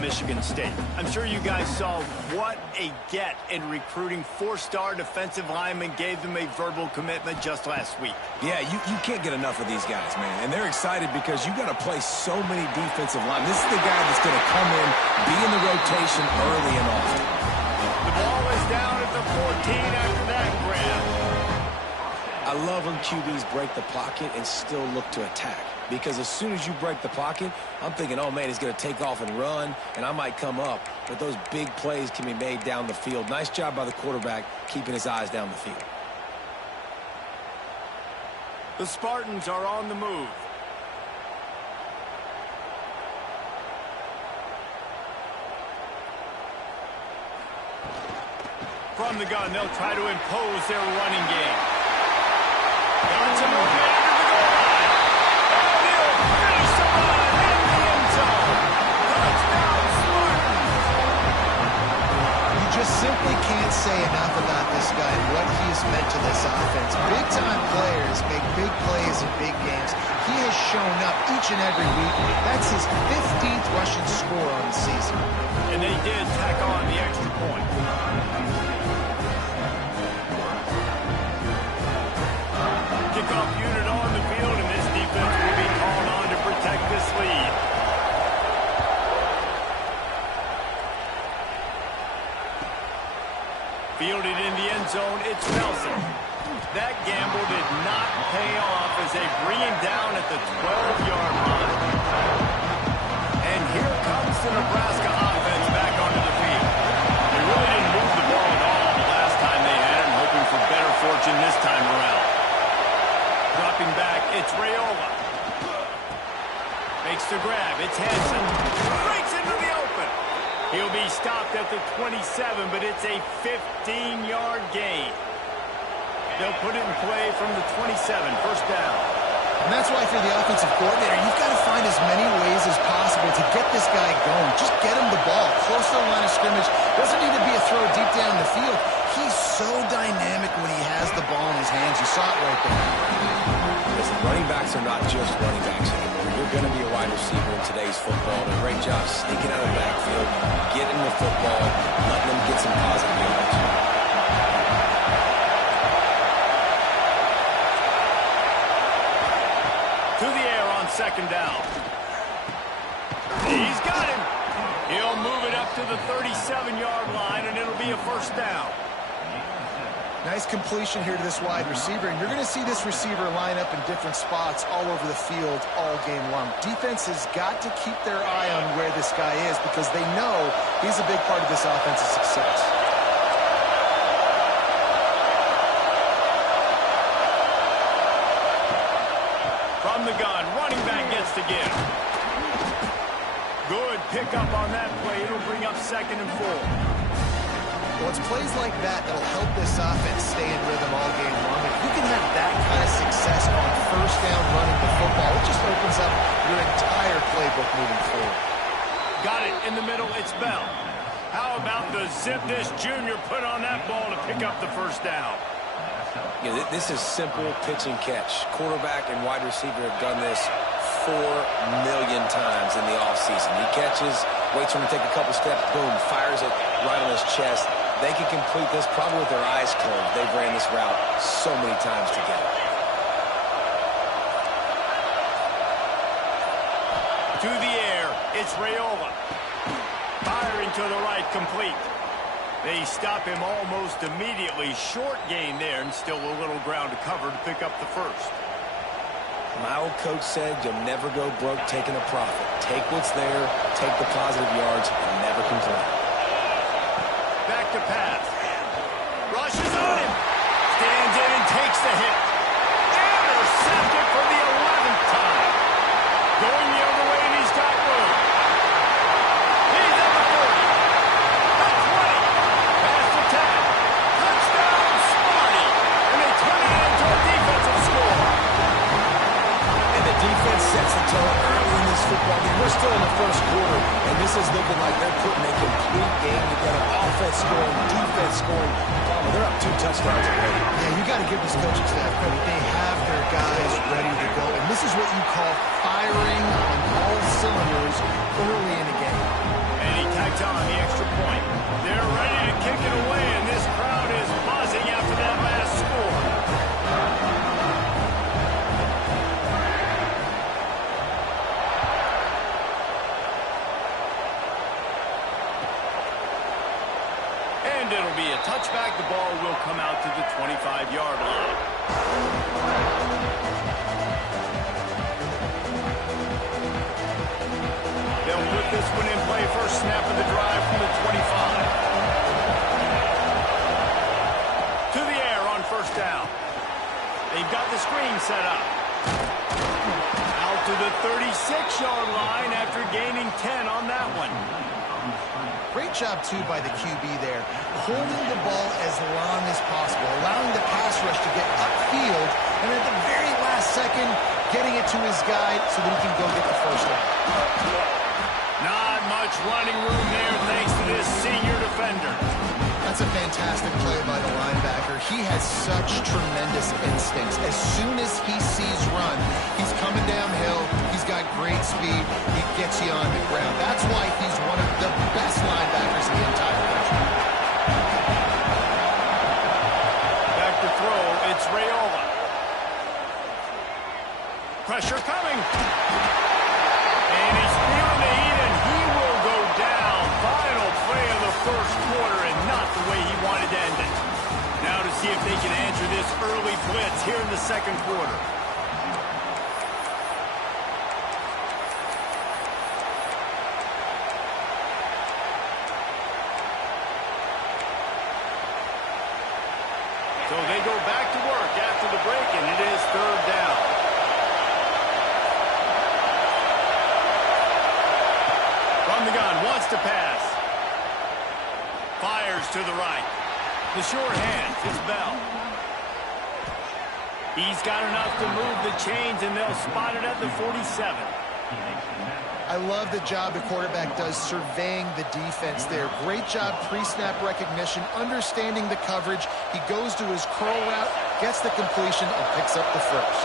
Michigan State. I'm sure you guys saw what a get in recruiting. 4-star defensive linemen gave them a verbal commitment just last week. Yeah, you can't get enough of these guys, man. And they're excited because you got to play so many defensive linemen. This is the guy that's going to come in, be in the rotation early and often. The ball is down at the 14 after that grab. I love when QBs break the pocket and still look to attack. Because as soon as you break the pocket, I'm thinking, oh, man, he's going to take off and run, and I might come up. But those big plays can be made down the field. Nice job by the quarterback keeping his eyes down the field. The Spartans are on the move. From the gun, they'll try to impose their running game. Got some movement under the goal line. And he'll finish the run in the end zone. Touchdown, Spartans. You just simply can't say enough about this guy and what he has meant to this offense. Big-time players make big plays in big games. He has shown up each and every week. That's his 15th rushing score on the season. And they did tack on the extra point. Kickoff unit on the field, and this defense will be called on to protect this lead. Fielded in the end zone, it's Nelson. That gamble did not pay off as they bring him down at the 12-yard line. And here comes the Nebraska offense back onto the field. They really didn't move the ball at all the last time they had it, hoping for better fortune this time around. Dropping back, it's Raiola. Makes the grab, it's Hansen. Breaks into the open. He'll be stopped at the 27, but it's a 15-yard gain. They'll put it in play from the 27, first down. And that's why, for the offensive coordinator, you've got to find as many ways as possible to get this guy going. Just get him the ball close to the line of scrimmage. Doesn't need to be a throw deep down the field. He's so dynamic when he has the ball in his hands. You saw it right there. Listen, running backs are not just running backs anymore. You're going to be a wide receiver in today's football. A great job sneaking out of the backfield, getting the football, letting them get some positive yards. To the air on second down. He's got him. He'll move it up to the 37-yard line, and it'll be a first down. Nice completion here to this wide receiver, and you're going to see this receiver line up in different spots all over the field all game long. Defense has got to keep their eye on where this guy is because they know he's a big part of this offense's success. From the gun, running back gets to give. Good pickup on that play. It'll bring up 2nd and 4. Well, it's plays like that that'll help this offense stay in rhythm all game long. If you can have that kind of success on first down running the football, it just opens up your entire playbook moving forward. Got it in the middle. It's Bell. How about the Zip Dish Jr. put on that ball to pick up the first down? Yeah, this is simple pitch and catch. Quarterback and wide receiver have done this 4 million times in the offseason. He catches, waits for him to take a couple steps, boom, fires it right on his chest. They can complete this probably with their eyes closed. They've ran this route so many times together. To the air, it's Raiola. Firing to the right, complete. They stop him almost immediately. Short gain there, and still a little ground to cover to pick up the first. My old coach said you'll never go broke taking a profit. Take what's there, take the positive yards, and never complain. Back to pass. Rushes on him. Stands in and takes the hit. Intercepted for the 11th time. Going the other way, and he's got room. He's at the 40. The 20. Pass attack. Touchdown, Smarty. And they turn it into a defensive score. And the defense sets the tone early in this football game. We're still in the first quarter, and this is looking like they're putting a complete game together. Offense scoring, defense scoring. They're up 2 touchdowns already. Yeah, you got to give this coaching staff credit. They have their guys ready to go, and this is what you call firing on all cylinders early in the game. And Tacked on the extra point. They're ready to kick it away, and this crowd is buzzing after that last score. And it'll be a touchback. The ball will come out to the 25-yard line. They'll put this one in play. First snap of the drive from the 25. To the air on first down. They've got the screen set up. Out to the 36-yard line after gaining 10 on that one. Great job, too, by the QB there, holding the ball as long as possible, allowing the pass rush to get upfield, and at the very last second, getting it to his guy so that he can go get the first down. Not much running room there thanks to this senior defender. That's a fantastic play by the linebacker. He has such tremendous instincts. As soon as he sees run, he's coming downhill. He's got great speed. He gets you on the ground. That's why he's one of the best linebackers in the entire country. Back to throw. It's Raiola. Pressure coming. And he's feeling the heat, and he will go down. Final play of the first quarter, and not the way he wanted to end it. Now to see if they can answer this early blitz here in the second quarter. So they go back to work after the break, and it is third down. From the gun, wants to pass. Fires to the right. The short hand, it's Bell. He's got enough to move the chains, and they'll spot it at the 47. I love the job the quarterback does surveying the defense there. Great job pre-snap recognition, understanding the coverage. He goes to his curl route, gets the completion, and picks up the first.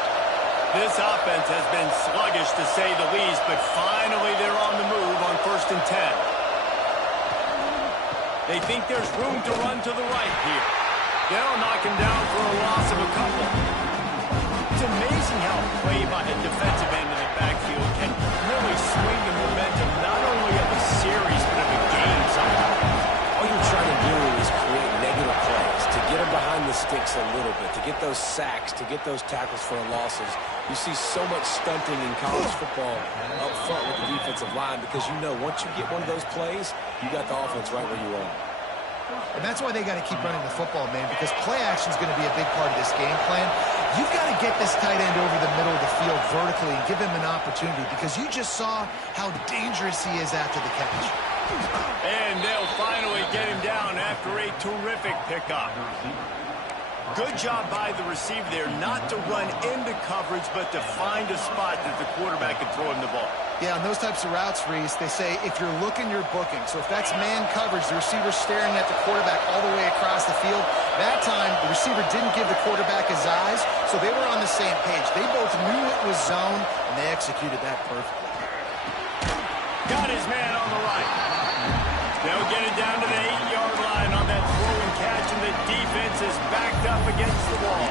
This offense has been sluggish, to say the least, but finally they're on the move on 1st and 10. They think there's room to run to the right here. They'll knock him down for a loss of a couple. It's amazing how a play by the defensive end in the backfield can really swing the momentum not only of the series, but of the game sometimes. All you're trying to do is create negative plays, to get them behind the sticks a little bit, to get those sacks, to get those tackles for losses. You see so much stunting in college football up front with the defensive line because you know once you get one of those plays, you got the offense right where you want. And that's why they got to keep running the football, man, because play action is going to be a big part of this game plan. You've got to get this tight end over the middle of the field vertically and give him an opportunity because you just saw how dangerous he is after the catch. And they'll finally get him down after a terrific pickup. Good job by the receiver there not to run into coverage, but to find a spot that the quarterback can throw him the ball. Yeah, on those types of routes, Reese, they say if you're looking, you're booking. So if that's man coverage, the receiver's staring at the quarterback all the way across the field. That time, the receiver didn't give the quarterback his eyes, so they were on the same page. They both knew it was zone, and they executed that perfectly. Got his man on the right. They'll get it down to the 8-yard line on that throw and catch, and the defense is backed up against the wall.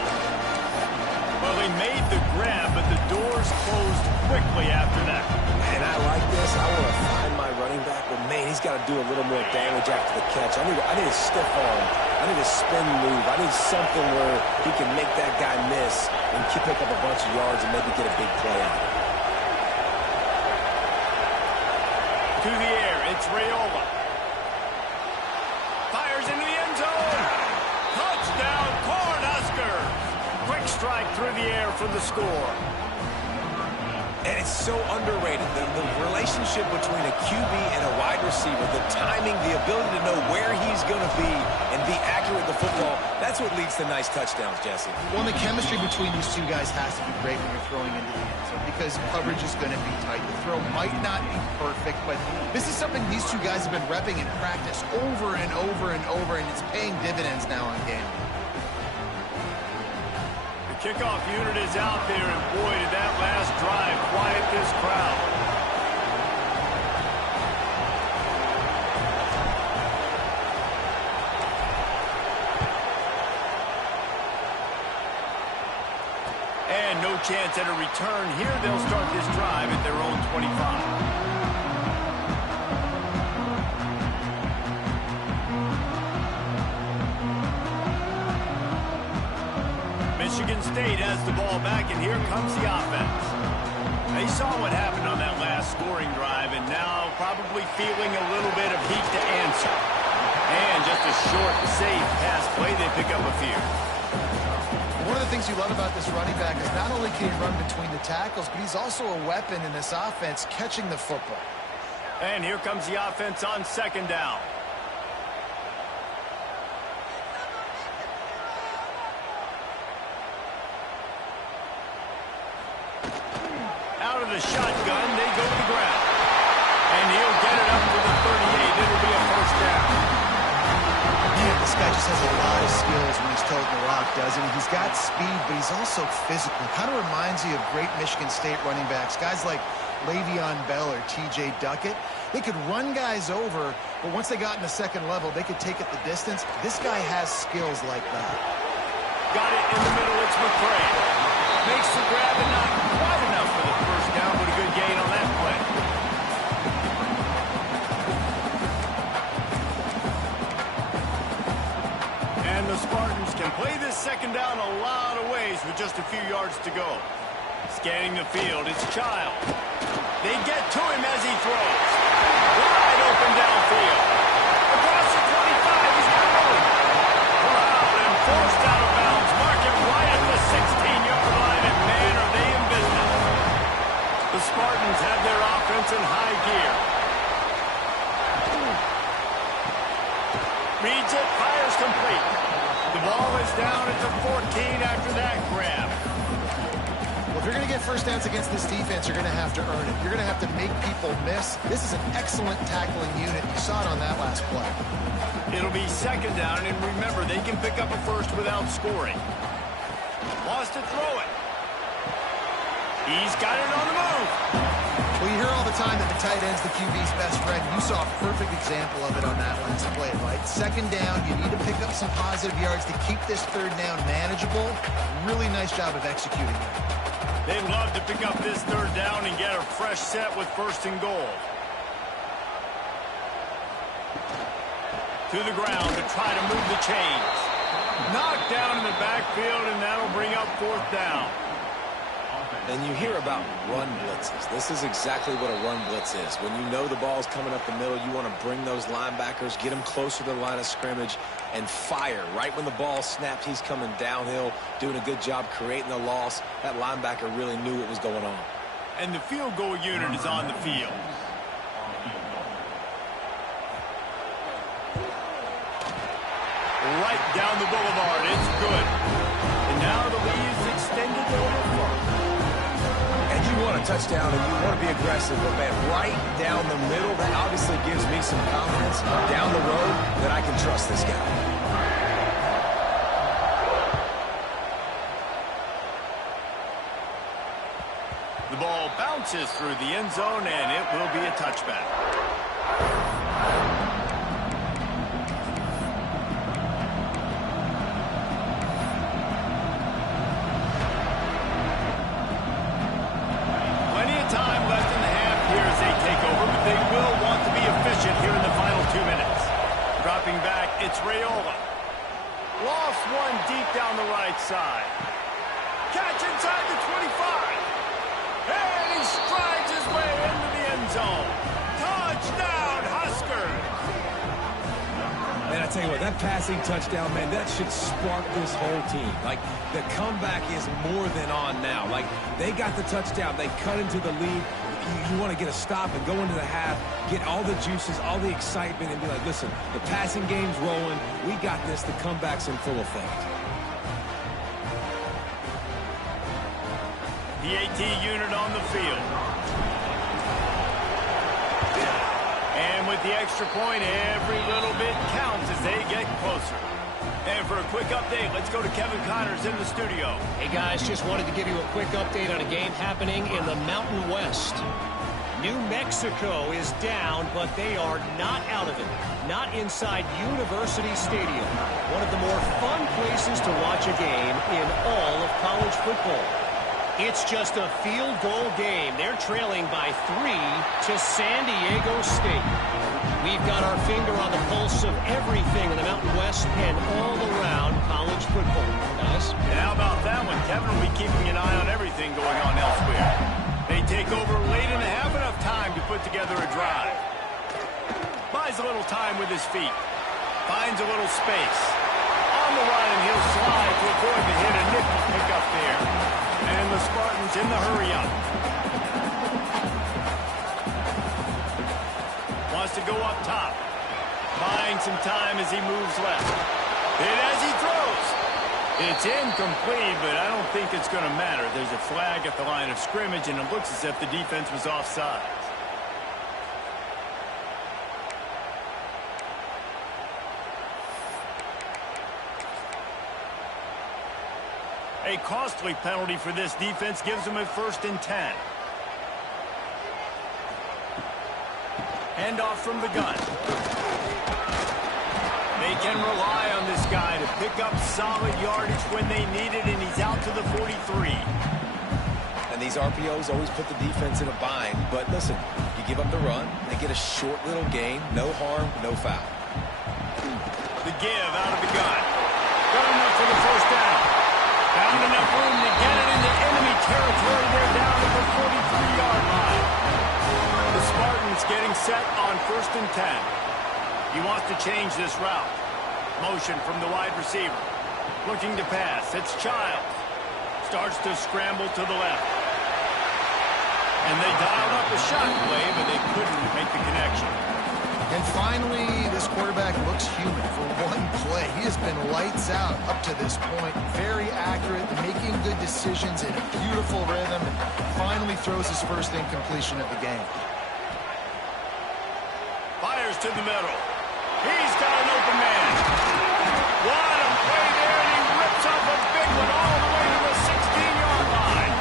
Well, they made the grab, but the doors closed quickly after that. And I like this. I want to find my running back, but man, he's got to do a little more damage after the catch. I need a stiff arm. I need a spin move. I need something where he can make that guy miss and pick up a bunch of yards and maybe get a big play out of it. To the air, it's Raiola. Fires into the end zone. Touchdown, Cornhuskers. Quick strike through the air for the score. And it's so underrated. The relationship between a QB and a wide receiver, the timing, the ability to know where he's going to be and be accurate with the football, that's what leads to nice touchdowns, Jesse. Well, the chemistry between these two guys has to be great when you're throwing into the end zone because coverage is going to be tight. The throw might not be perfect, but this is something these two guys have been repping in practice over and over and over, and it's paying dividends now on game. Kickoff unit is out there, and boy, did that last drive quiet this crowd. And no chance at a return here. They'll start this drive at their own 25. Michigan State has the ball back, and here comes the offense. They saw what happened on that last scoring drive, and now probably feeling a little bit of heat to answer. And just a short, safe pass play, they pick up a few. One of the things you love about this running back is not only can he run between the tackles, but he's also a weapon in this offense catching the football. And here comes the offense on second down. Out of the shotgun, they go to the ground. And he'll get it up to the 38. It'll be a first down. Man, this guy just has a lot of skills when he's toting the rock, doesn't he? He's got speed, but he's also physical. Kind of reminds you of great Michigan State running backs. Guys like Le'Veon Bell or T.J. Duckett. They could run guys over, but once they got in the second level, they could take it the distance. This guy has skills like that. Got it in the middle. It's McCray. Makes the grab and not quite enough for the first down, but a good gain on that play. And the Spartans can play this second down a lot of ways with just a few yards to go. Scanning the field, it's Child. They get to him as he throws. Wide open downfield. Across the 25, he's got room. Corralled and forced out of bounds. Mark it right at the 16-yard line, and man, are they in business. The Spartans have their offense in high gear. Reads it, fires complete. The ball is down at the 14 after that grab. Well, if you're going to get first downs against this defense, you're going to have to earn it. You're going to have to make people miss. This is an excellent tackling unit. You saw it on that last play. It'll be second down, and remember, they can pick up a first without scoring. Wants to throw it. He's got it on the move. Well, you hear all the time that the tight end's the QB's best friend. You saw a perfect example of it on that last play, right? Second down, you need to pick up some positive yards to keep this third down manageable. Really nice job of executing that. They'd love to pick up this third down and get a fresh set with first and goal. To the ground to try to move the chains. Knocked down in the backfield, and that'll bring up fourth down. And you hear about run blitzes. This is exactly what a run blitz is. When you know the ball's coming up the middle, you want to bring those linebackers, get them closer to the line of scrimmage, and fire. Right when the ball snapped, he's coming downhill, doing a good job creating the loss. That linebacker really knew what was going on. And the field goal unit is on the field. Right down the boulevard. It's good. And now the lead is extended a little further. And you want a touchdown and you want to be aggressive, but man, right down the middle, that obviously gives me some confidence down the road that I can trust this guy. The ball bounces through the end zone, and it will be a touchback. Plenty of time left in the half here as they take over, but they will want to be efficient here in the final 2 minutes. Dropping back, it's Raiola. Lost one deep down the right side. Catch inside the 25. And he strides his way into the end zone. Touchdown, Huskers! Man, I tell you what, that passing touchdown, man, that should spark this whole team. Like, the comeback is more than on now. Like, they got the touchdown. They cut into the lead. You want to get a stop and go into the half, get all the juices, all the excitement, and be like, listen, the passing game's rolling. We got this. The comeback's in full effect. The AT unit on the field. And with the extra point, every little bit counts as they get closer. And for a quick update, let's go to Kevin Connors in the studio. Hey guys, just wanted to give you a quick update on a game happening in the Mountain West. New Mexico is down, but they are not out of it. Not inside University Stadium, one of the more fun places to watch a game in all of college football. It's just a field goal game. They're trailing by 3 to San Diego State. We've got our finger on the pulse of everything in the Mountain West and all around college football, guys. And how about that one? Kevin will be keeping an eye on everything going on elsewhere. They take over late in the half, enough time to put together a drive. Buys a little time with his feet. Finds a little space. On the run, and he'll slide to avoid the hit. A nifty pickup there. And the Spartans in the hurry-up. Wants to go up top. Buying some time as he moves left. Hit as he throws. It's incomplete, but I don't think it's going to matter. There's a flag at the line of scrimmage, and it looks as if the defense was offside. A costly penalty for this defense gives them a 1st and 10. Handoff from the gun. They can rely on this guy to pick up solid yardage when they need it, and he's out to the 43. And these RPOs always put the defense in a bind. But listen, you give up the run, they get a short little gain, no harm, no foul. The give out of the gun. Good enough for the 1st down. Found enough room to get it into enemy territory. They're down at the 43-yard line. The Spartans getting set on 1st and 10. He wants to change this route. Motion from the wide receiver. Looking to pass. It's Childs. Starts to scramble to the left. And they dialed up a shot play, but they couldn't make the connection. And finally, this quarterback looks human for one play. He has been lights out up to this point. Very accurate, making good decisions in a beautiful rhythm, and finally throws his 1st incompletion of the game. Fires to the middle. He's got an open man. What a play there, and he rips off a big one all the way to the 16-yard line.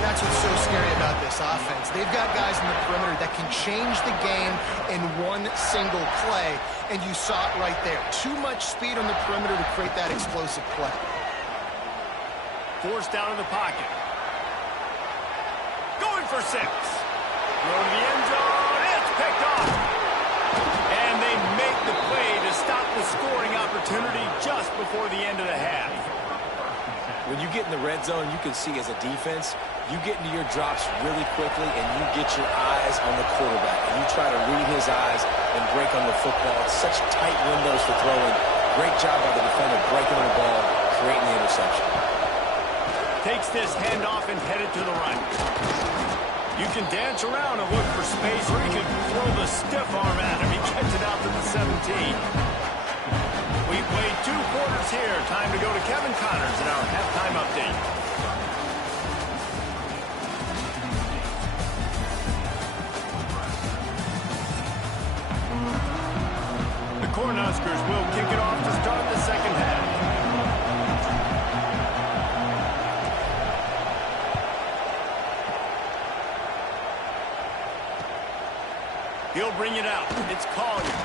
That's what's so scary about this offense. They've got guys in the perimeter that can change the game in one single play, and you saw it right there. Too much speed on the perimeter to create that explosive play. Forced out of the pocket. Going for 6. Throw to the end zone. It's picked off. And they make the play to stop the scoring opportunity just before the end of the half. When you get in the red zone, you can see as a defense, you get into your drops really quickly and you get your eyes on the quarterback. And you try to read his eyes and break on the football. It's such tight windows for throwing. Great job by the defender breaking on the ball, creating the interception. Takes this handoff and headed to the right. You can dance around and look for space, or you can throw the stiff arm at him. He gets it out to the 17. We played 2 quarters here. Time to go to Kevin Connors in our halftime update. The Cornhuskers will kick it off to start the 2nd half. He'll bring it out. It's Collier.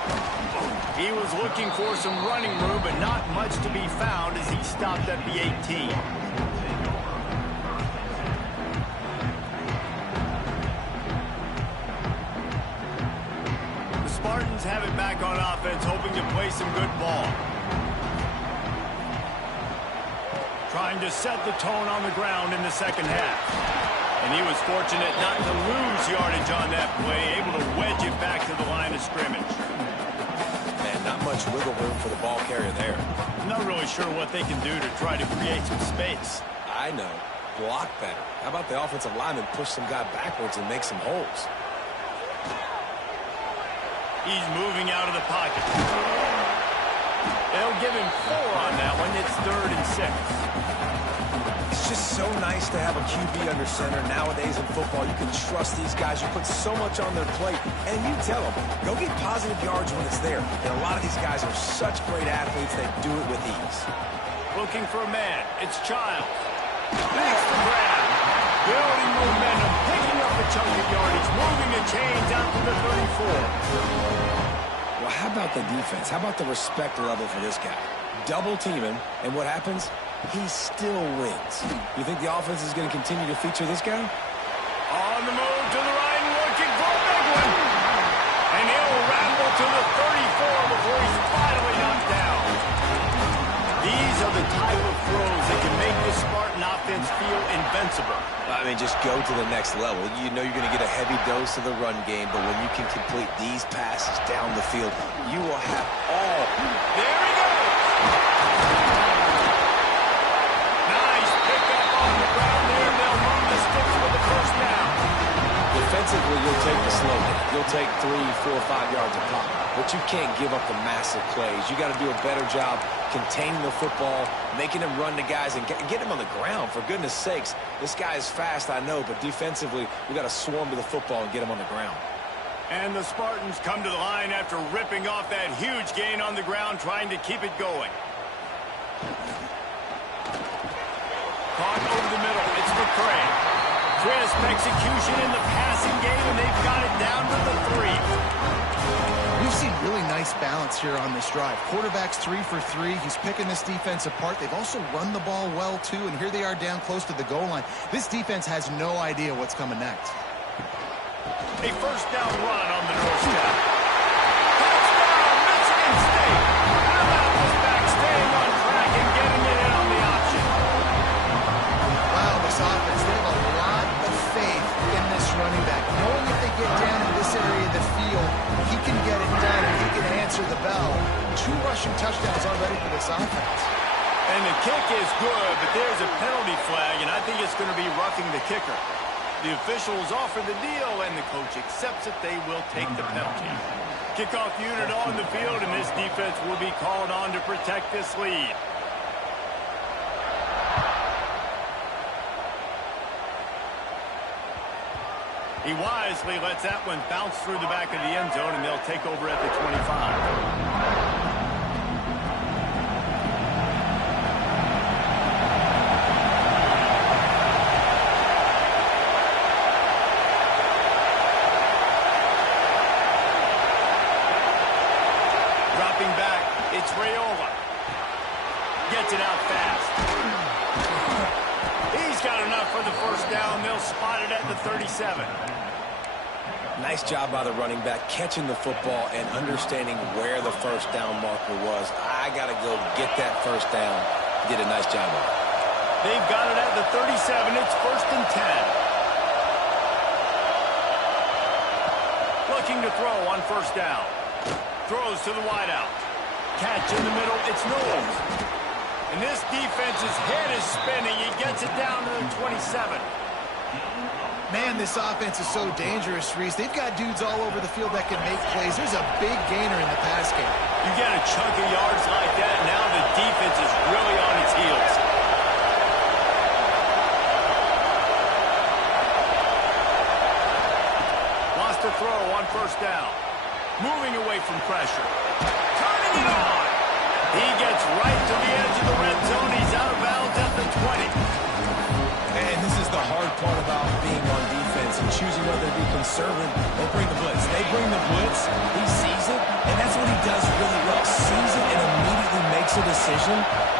He was looking for some running room, but not much to be found as he stopped at the 18. The Spartans have it back on offense, hoping to play some good ball. Trying to set the tone on the ground in the 2nd half. And he was fortunate not to lose yardage on that play, able to wedge it back to the line of scrimmage. Man, not much wiggle room for the ball carrier there. I'm not really sure what they can do to try to create some space. I know. Block better. How about the offensive lineman push some guy backwards and make some holes? He's moving out of the pocket. They'll give him 4 on that one. It's 3rd and 6. It's just so nice to have a QB under center. Nowadays in football, you can trust these guys. You put so much on their plate, and you tell them, go get positive yards when it's there. And a lot of these guys are such great athletes, they do it with ease. Looking for a man. It's Childs. Makes the grab. Building momentum, picking up a chunk of yardage, moving the chains out to the 34. Well, how about the defense? How about the respect level for this guy? Double team him, and what happens? he still wins. You think the offense is going to continue to feature this guy? On the move to the right, looking for a big one. And he'll ramble to the 34 before he's finally knocked down. These are the type of throws that can make the Spartan offense feel invincible. I mean, just go to the next level. You know you're going to get a heavy dose of the run game, but when you can complete these passes down the field, you will have all. There he goes. Nice pickup on the ground there. They'll move the sticks with the first down. Defensively, you'll take the slow game. You'll take 3, 4, 5 yards a pop. But you can't give up the massive plays. You got to do a better job containing the football, making them run to guys, and get them on the ground. For goodness sakes, this guy is fast, I know, but defensively, we got to swarm to the football and get him on the ground. And the Spartans come to the line after ripping off that huge gain on the ground, trying to keep it going. Caught over the middle. It's for Craig. Crisp execution in the passing game, and they've got it down to the 3. We've seen really nice balance here on this drive. Quarterback's 3 for 3. He's picking this defense apart. They've also run the ball well, too, and here they are down close to the goal line. This defense has no idea what's coming next. A first down run on the doorstep. Touchdown, Michigan State. How about this back staying on track and getting it in on the option? Wow, this offense, they have a lot of faith in this running back. Knowing if they get down in this area of the field, he can get it done and he can answer the bell. 2 rushing touchdowns already for this offense. And the kick is good, but there's a penalty flag, and I think it's going to be roughing the kicker. The officials offer the deal, and the coach accepts it. They will take the penalty. Kickoff unit on the field, and this defense will be called on to protect this lead. He wisely lets that one bounce through the back of the end zone, and they'll take over at the 25. It's Raiola. Gets it out fast. He's got enough for the first down. They'll spot it at the 37. Nice job by the running back, catching the football and understanding where the first down marker was. I got to go get that first down. Did a nice job of it. They've got it at the 37. It's 1st and 10. Looking to throw on first down. Throws to the wideout. Catch in the middle, it's Knowles. And this defense's head is spinning. He gets it down to the 27. Man, this offense is so dangerous, Reese. They've got dudes all over the field that can make plays. There's a big gainer in the pass game. You get a chunk of yards like that, now the defense is really on its heels. Wants to throw on first down. Moving away from pressure. Turning it on. He gets right to the edge of the red zone. He's out of bounds at the 20. And this is the hard part about being on defense and choosing whether to be conservative or bring the blitz. They bring the blitz, he sees it, and that's what he does really well. Sees it and immediately makes a decision,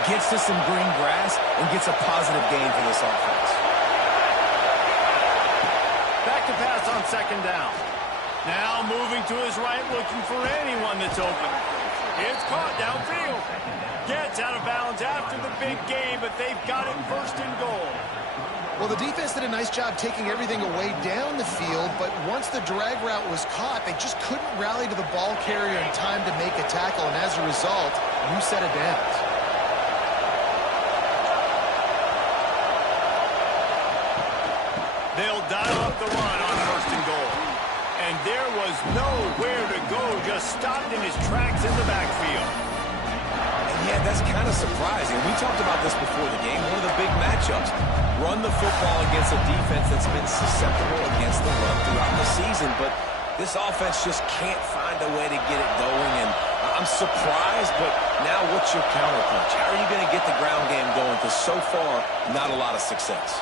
gets to some green grass, and gets a positive gain for this offense. Back to pass on second down. Now moving to his right, looking for anyone that's open. It's caught downfield. Gets out of bounds after the big game, but they've got it 1st and goal. Well, the defense did a nice job taking everything away down the field, but once the drag route was caught, they just couldn't rally to the ball carrier in time to make a tackle, and as a result, new set of downs. They'll dial up the run on 1st and goal. And there was nowhere to go, just stopped in his tracks in the backfield. And yeah, that's kind of surprising. We talked about this before the game, one of the big matchups. Run the football against a defense that's been susceptible against the run throughout the season, but this offense just can't find a way to get it going, and I'm surprised, but now what's your counterpunch? How are you going to get the ground game going? Because so far, not a lot of success.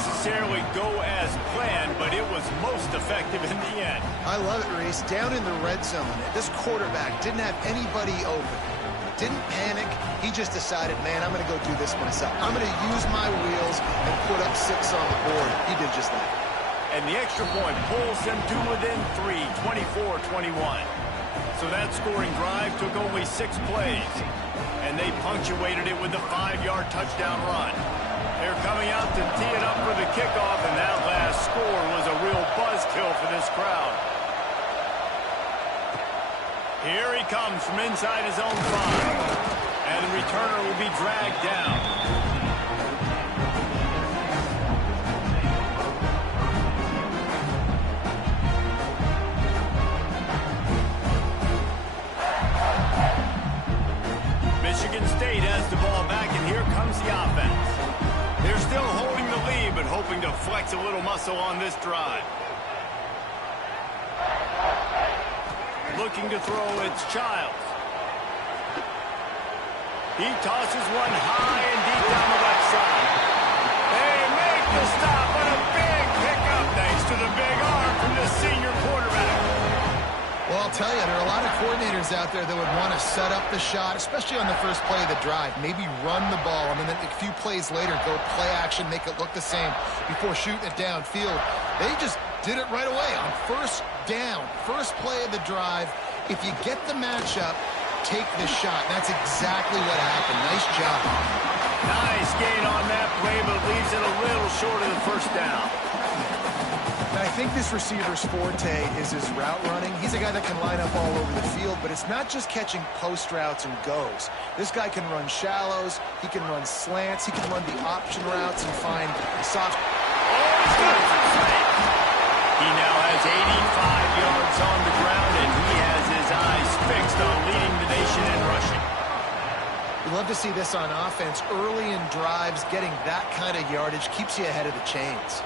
necessarily go as planned, but it was most effective in the end. I love it, Reese. Down in the red zone, this quarterback didn't have anybody open. Didn't panic. He just decided, man, I'm going to go do this myself. I'm going to use my wheels and put up 6 on the board. He did just that. And the extra point pulls them to within 3, 24-21. So that scoring drive took only 6 plays. And they punctuated it with a 5-yard touchdown run. They're coming out to tee it up for the kickoff, and that last score was a real buzzkill for this crowd. Here he comes from inside his own 5. And the returner will be dragged down. Michigan State has the ball back, and here comes the offense. They're still holding the lead, but hoping to flex a little muscle on this drive. Looking to throw, it's Childs. He tosses one high and deep down the left side. They make the stop on a big pickup thanks to the big arm from the senior quarterback. Well, I'll tell you, there are a lot of coordinators out there that would want to set up the shot, especially on the first play of the drive. Maybe run the ball, and then a few plays later, go play action, make it look the same before shooting it downfield. They just did it right away on first down, first play of the drive. If you get the matchup, take the shot. That's exactly what happened. Nice job. Nice gain on that play, but leaves it a little short of the first down. I think this receiver's forte is his route running. He's a guy that can line up all over the field, but it's not just catching post routes and goes. This guy can run shallows, he can run slants, he can run the option routes and find soft. He now has 85 yards on the ground, and he has his eyes fixed on leading the nation in rushing. We love to see this on offense. Early in drives, getting that kind of yardage keeps you ahead of the chains.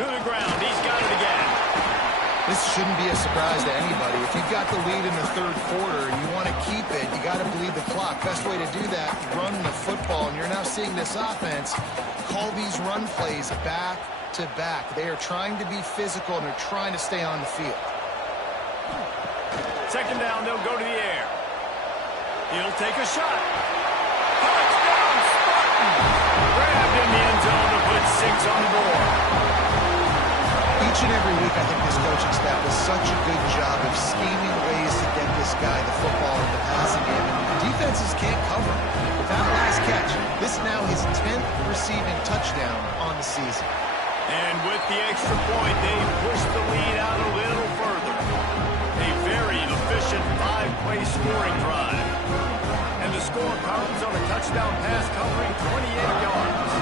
To the ground, he's got it again. This shouldn't be a surprise to anybody. If you've got the lead in the third quarter and you want to keep it, you got to bleed the clock. Best way to do that, run the football. And you're now seeing this offense call these run plays back to back. They are trying to be physical, and they're trying to stay on the field. Second down, they'll go to the air. He'll take a shot. Touchdown, Spartans! Grabbed in the end zone to put 6 on the board. Each and every week, I think this coaching staff does such a good job of scheming ways to get this guy the football in the passing game, and defenses can't cover. With that last catch, this is now his 10th receiving touchdown on the season. And with the extra point, they push the lead out a little further. A very efficient 5-play scoring drive. And the score comes on a touchdown pass covering 28 yards.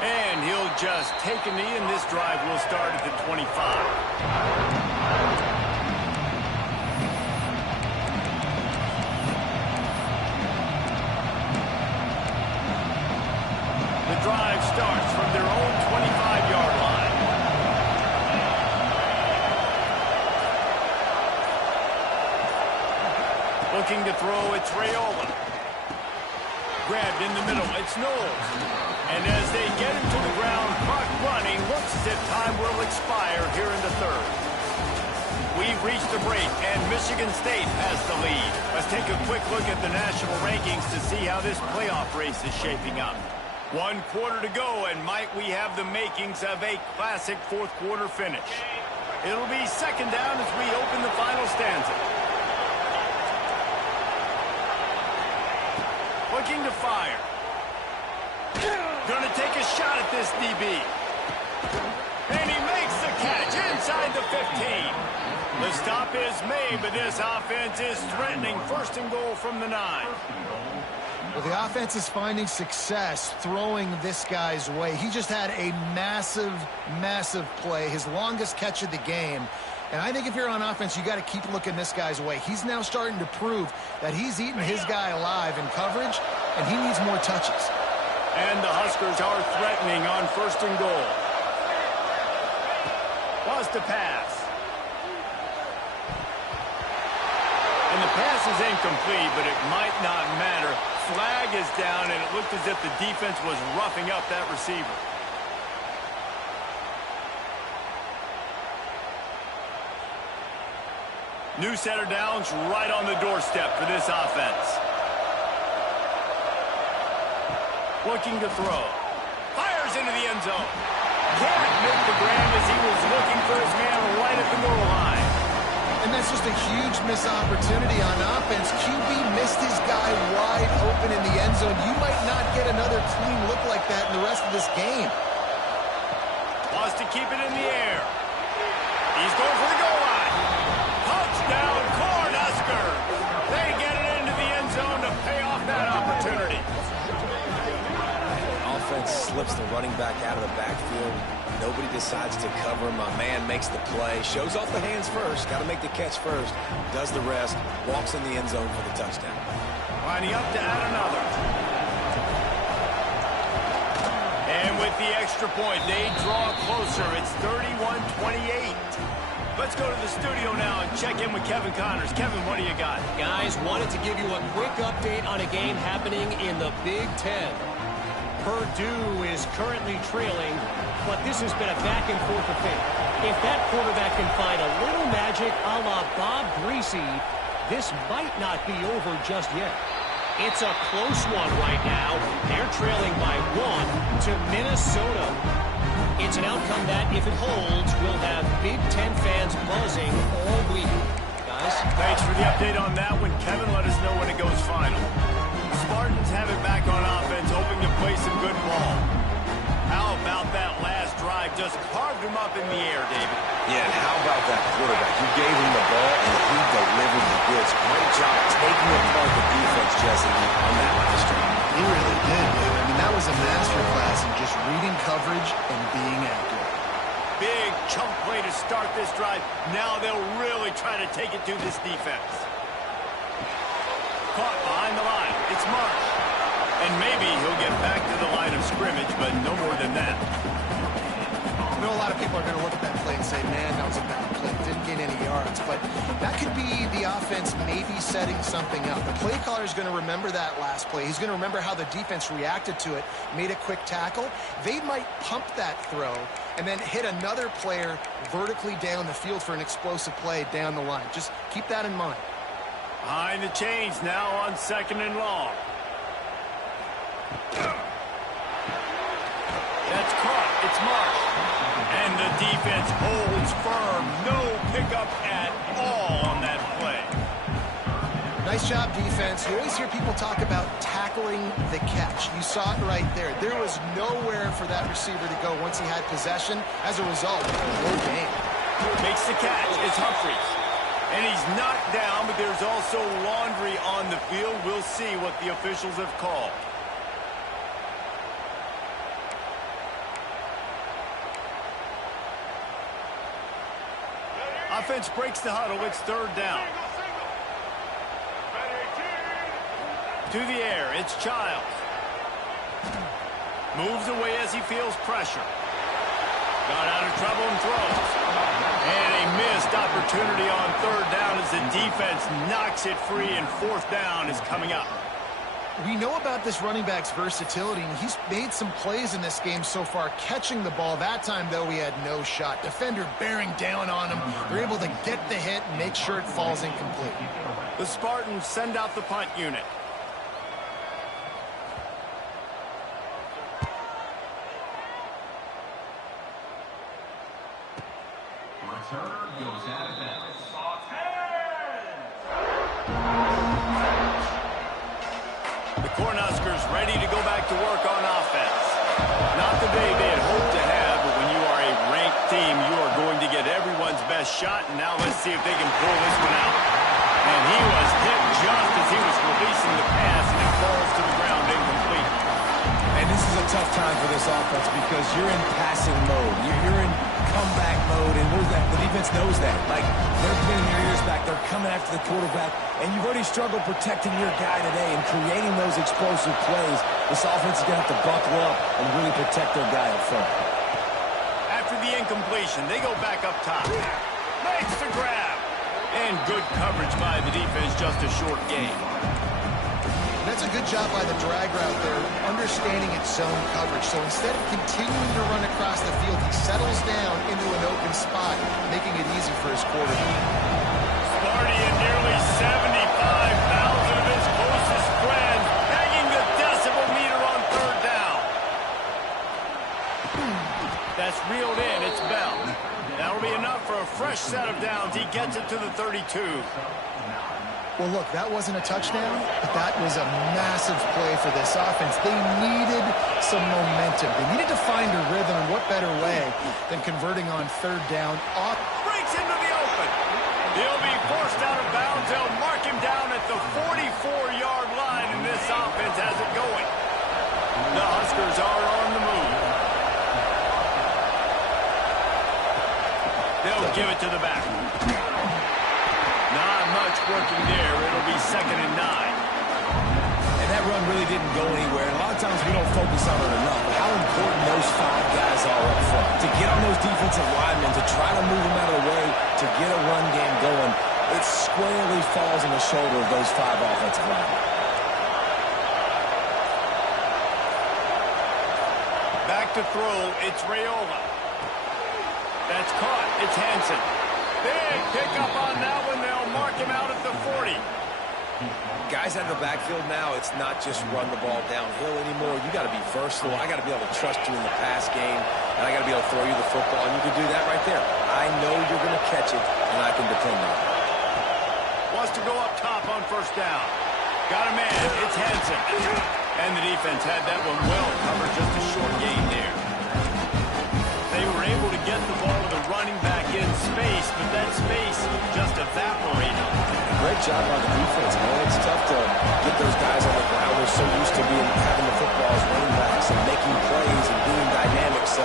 And he'll just take a knee, and this drive will start at the 25. Drive starts from their own 25-yard line. Looking to throw, it's Raiola. Grabbed in the middle, it's Knowles. And as they get him to the ground, clock running, looks as if time will expire here in the third. We've reached the break, and Michigan State has the lead. Let's take a quick look at the national rankings to see how this playoff race is shaping up. 1 quarter to go, and might we have the makings of a classic fourth quarter finish. It'll be second down as we open the final stanza. Looking to fire. Gonna take a shot at this DB. And he makes the catch inside the 15. The stop is made, but this offense is threatening first and goal from the 9. Well, the offense is finding success throwing this guy's way. He just had a massive, massive play, his longest catch of the game. And I think if you're on offense, you got to keep looking this guy's way. He's now starting to prove that he's eating his guy alive in coverage, and he needs more touches. And the Huskers are threatening on first and goal. Lost a pass. is incomplete, but it might not matter. Flag is down, and it looked as if the defense was roughing up that receiver. New set of downs right on the doorstep for this offense. Looking to throw. Fires into the end zone. Can't make the grab as he was looking for his man right at the goal line. And that's just a huge missed opportunity on offense. QB missed his guy wide open in the end zone. You might not get another clean look like that in the rest of this game. Wants to keep it in the air. He's going for the goal line. Touchdown, Cornhuskers. They get it into the end zone to pay off that opportunity. Offense slips the running back out of the backfield. Nobody decides to cover him. My man makes the play. Shows off the hands first. Got to make the catch first. Does the rest. Walks in the end zone for the touchdown. Lining up to add another. And with the extra point, they draw closer. It's 31-28. Let's go to the studio now and check in with Kevin Connors. Kevin, what do you got? Guys, wanted to give you a quick update on a game happening in the Big Ten. Purdue is currently trailing, but this has been a back-and-forth affair. If that quarterback can find a little magic a la Bob Greasy, this might not be over just yet. It's a close one right now. They're trailing by 1 to Minnesota. It's an outcome that, if it holds, will have Big Ten fans buzzing all week. Guys? Thanks for the update on that one. Kevin, let us know when it goes final. Spartans have it back on offense, hoping to play some good ball. How about that last drive? Just carved him up in the air, David. Yeah, and how about that quarterback? You gave him the ball, and he delivered the goods. Great job taking apart the defense, Jesse, on that last drive. He really did, dude. I mean, that was a masterclass in just reading coverage and being accurate. Big chunk play to start this drive. Now they'll really try to take it to this defense. Caught behind the line. It's Marsh. And maybe he'll get back to the line of scrimmage, but no more than that. I know a lot of people are going to look at that play and say, man, that was a bad play. Didn't gain any yards. But that could be the offense maybe setting something up. The play caller is going to remember that last play. He's going to remember how the defense reacted to it, made a quick tackle. They might pump that throw and then hit another player vertically down the field for an explosive play down the line. Just keep that in mind. Behind the chains now on 2nd and long. That's caught. It's Marsh. And the defense holds firm. No pickup at all on that play. Nice job, defense. You always hear people talk about tackling the catch. You saw it right there. There was nowhere for that receiver to go once he had possession. As a result, no gain. Makes the catch. It's Humphries. And he's knocked down, but there's also laundry on the field. We'll see what the officials have called. Offense breaks the huddle. It's 3rd down. To the air. It's Childs. Moves away as he feels pressure. Got out of trouble and throws. And a missed opportunity on 3rd down as the defense knocks it free, and 4th down is coming up. We know about this running back's versatility, and he's made some plays in this game so far, catching the ball. That time, though, he had no shot. Defender bearing down on him. They're able to get the hit and make sure it falls incomplete. The Spartans send out the punt unit. Return goes out of bounds. The Cornhuskers ready to go back to work on offense. Not the day they had hoped to have, but when you are a ranked team, you are going to get everyone's best shot, and now let's see if they can pull this one out. And he was hit just as he was releasing the pass, and it falls to the ground incomplete. And this is a tough time for this offense because you're in passing mode. You're in comeback mode, and the defense knows that. Like, they're pinning their ears back. They're coming after the quarterback, and you've already struggled protecting your guy today and creating those explosive plays. This offense is going to have to buckle up and really protect their guy up front. After the incompletion, they go back up top. Makes the grab. And good coverage by the defense, just a short gain. That's a good job by the drag route there, understanding its zone coverage. So instead of continuing to run across the field, he settles down into an open spot, making it easy for his quarterback. Sparty and nearly 75,000 of his closest friends banging the decibel meter on third down. That's reeled in. It's Bell. That'll be enough for a fresh set of downs. He gets it to the 32. Well, look, that wasn't a touchdown, but that was a massive play for this offense. They needed some momentum. They needed to find a rhythm, and what better way than converting on third down. Breaks into the open. He'll be forced out of bounds. They'll mark him down at the 44-yard line, and this offense has it going. The Huskers are on the move. They'll give it to the back. Not much working there. It'll be 2nd and 9. And that run really didn't go anywhere. And a lot of times we don't focus on it enough. But how important those 5 guys are up front. To get on those defensive linemen, to try to move them out of the way, to get a run game going, it squarely falls on the shoulder of those 5 offensive linemen. Back to throw. It's Raiola. That's caught. It's Hansen. Big pickup on that one. They'll mark him out at the 40. Guys out of the backfield now, it's not just run the ball downhill anymore. You got to be versatile. I got to be able to trust you in the pass game, and I got to be able to throw you the football, and you can do that right there. I know you're going to catch it, and I can depend on it. Wants to go up top on first down. Got a man. It's Hansen. And the defense had that one well covered. Just a short gain there. They were able to get the ball to the running back in space, but that space just evaporated. Great job by the defense, man. It's tough to get those guys on the ground. They're so used to having the football as running backs and making plays and being dynamic. So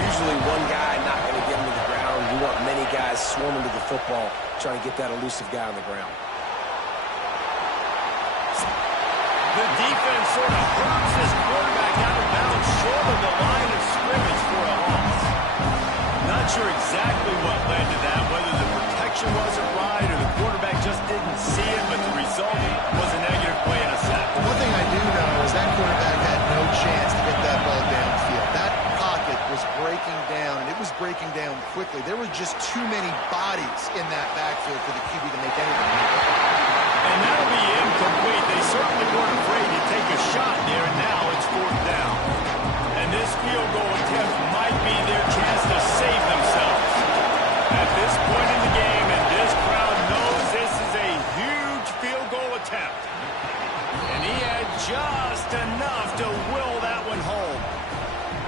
usually one guy not going to get them to the ground. You want many guys swarming to the football, trying to get that elusive guy on the ground. The defense sort of hurts this quarterback out of bounds short of the line of scrimmage for a loss. Not sure exactly what led to that, whether the protection wasn't right or the quarterback just didn't see it, but the result was a negative play and a sack. One thing I do know is that quarterback had no chance to get that ball downfield. That pocket was breaking down, and it was breaking down quickly. There were just too many bodies in that backfield for the QB to make anything happen. And that'll be incomplete. They certainly weren't afraid to take a shot there, and now it's 4th down. And this field goal attempt might be their chance to save themselves. At this point in the game, and this crowd knows this is a huge field goal attempt. And he had just enough to will that one home.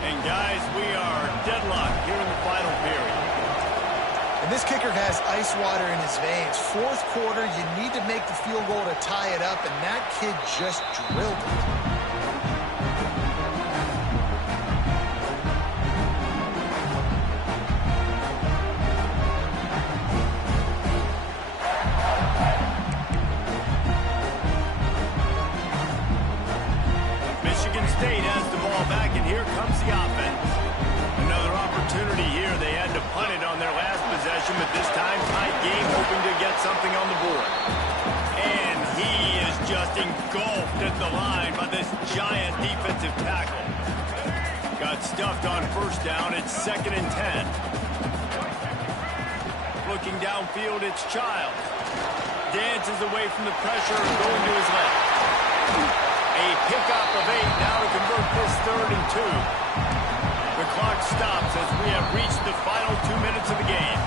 And guys, we are deadlocked here in the final period. And this kicker has ice water in his veins. 4th quarter, you need to make the field goal to tie it up, and that kid just drilled it. Michigan State has the ball back, and here comes the offense. Another opportunity here. They had to punt it on their last possession, but this time tight game, hoping to get something on the board. And he is just engulfed at the line by this giant defensive tackle. Got stuffed on first down. It's 2nd and 10. Looking downfield, it's Childs. Dances away from the pressure and going to his left. A pickup of 8 now to convert this 3rd and 2. The clock stops as we have reached the final 2 minutes of the game.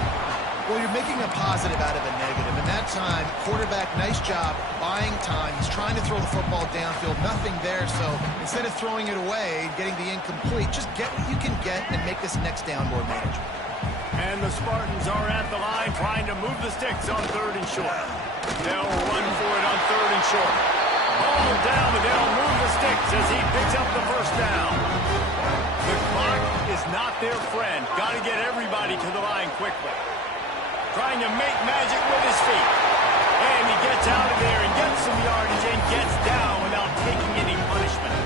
Well, you're making a positive out of a negative. And that time, quarterback, nice job, buying time. He's trying to throw the football downfield. Nothing there, so instead of throwing it away, getting the incomplete, just get what you can get and make this next down more manageable. And the Spartans are at the line trying to move the sticks on 3rd and short. They'll run for it on 3rd and short. Ball down, but they'll move the sticks as he picks up the first down. The clock is not their friend. Got to get everybody to the line quickly. Trying to make magic with his feet. And he gets out of there and gets some yardage and gets down without taking any punishment.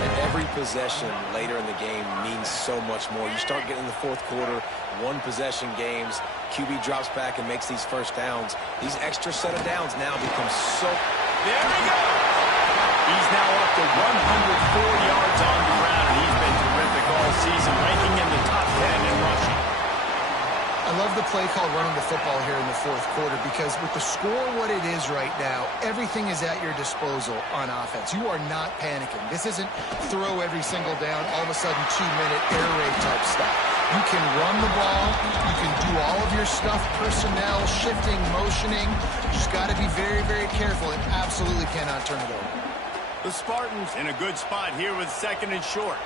At every possession later in the game means so much more. You start getting in the fourth quarter, one possession games, QB drops back and makes these first downs. These extra set of downs now become so... There he goes! He's now up to 104 yards on the ground, and he's been terrific all season, ranking in the top 10 in rushing. I love the play called running the football here in the fourth quarter because with the score what it is right now, everything is at your disposal on offense. You are not panicking. This isn't throw every single down, all of a sudden 2-minute air raid type stuff. You can run the ball. You can do all of your stuff, personnel, shifting, motioning. You just got to be very, very careful and absolutely cannot turn it over. The Spartans in a good spot here with 2nd and short.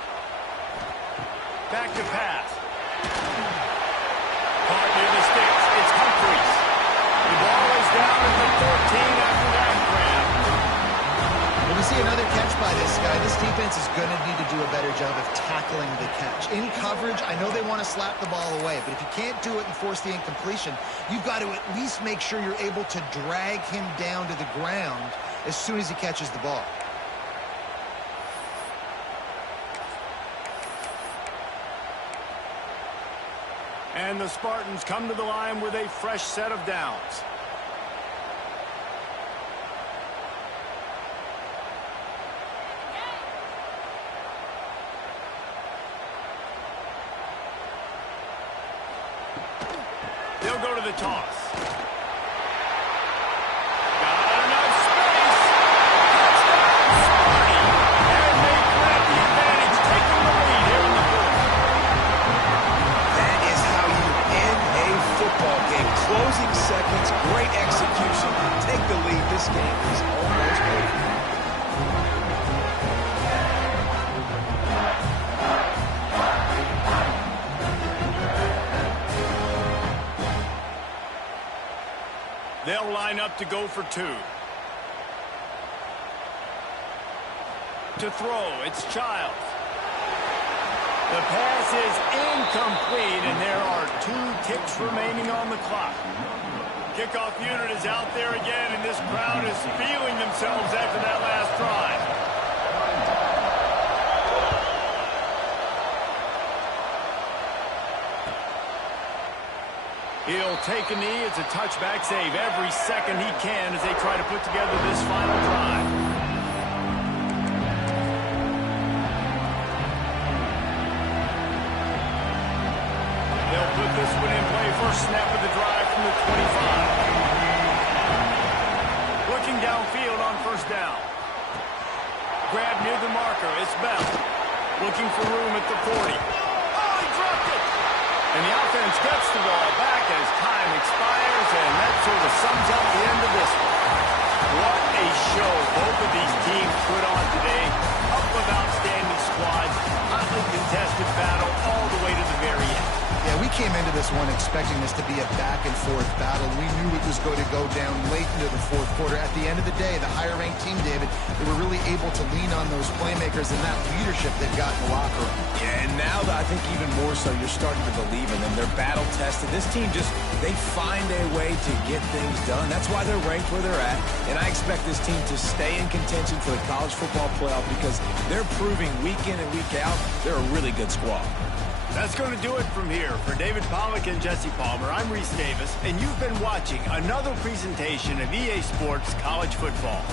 Back to pass. Caught near the sticks. It's Humphries. The ball is down at the 14 after that grab. When we see another catch by this guy, this defense is going to need to do a better job of tackling the catch. In coverage, I know they want to slap the ball away, but if you can't do it and force the incompletion, you've got to at least make sure you're able to drag him down to the ground as soon as he catches the ball. And the Spartans come to the line with a fresh set of downs. They'll go to the toss. Got enough space. Touchdown, Sparty. And they grab the advantage, taking the lead here in the fourth. That is how you end a football game. Closing seconds, great execution. Take the lead. This game is almost over. They'll line up to go for 2. To throw, it's Childs. The pass is incomplete, and there are 2 ticks remaining on the clock. Kickoff unit is out there again, and this crowd is feeling themselves after that last drive. He'll take a knee. It's a touchback, save every second he can as they try to put together this final drive. They'll put this one in play. First snap of the drive from the 25. Looking downfield on first down. Grab near the marker. It's Bell. Looking for room at the 40. Oh, he dropped it! And the offense gets the ball back as time expires, and that sort of sums up the end of this one. What a show both of these teams put on today. Couple of outstanding squads, hotly contested battle all the way to the very end. Yeah, we came into this one expecting this to be a back-and-forth battle. We knew it was going to go down late into the fourth quarter. At the end of the day, the higher-ranked team, David, they were really able to lean on those playmakers and that leadership they've got in the locker room. Yeah, and now I think even more so, you're starting to believe in them. They're battle-tested. This team they find a way to get things done. That's why they're ranked where they're at. And I expect this team to stay in contention for the college football playoff because they're proving week in and week out they're a really good squad. That's going to do it from here. For David Pollack and Jesse Palmer, I'm Reese Davis, and you've been watching another presentation of EA Sports College Football.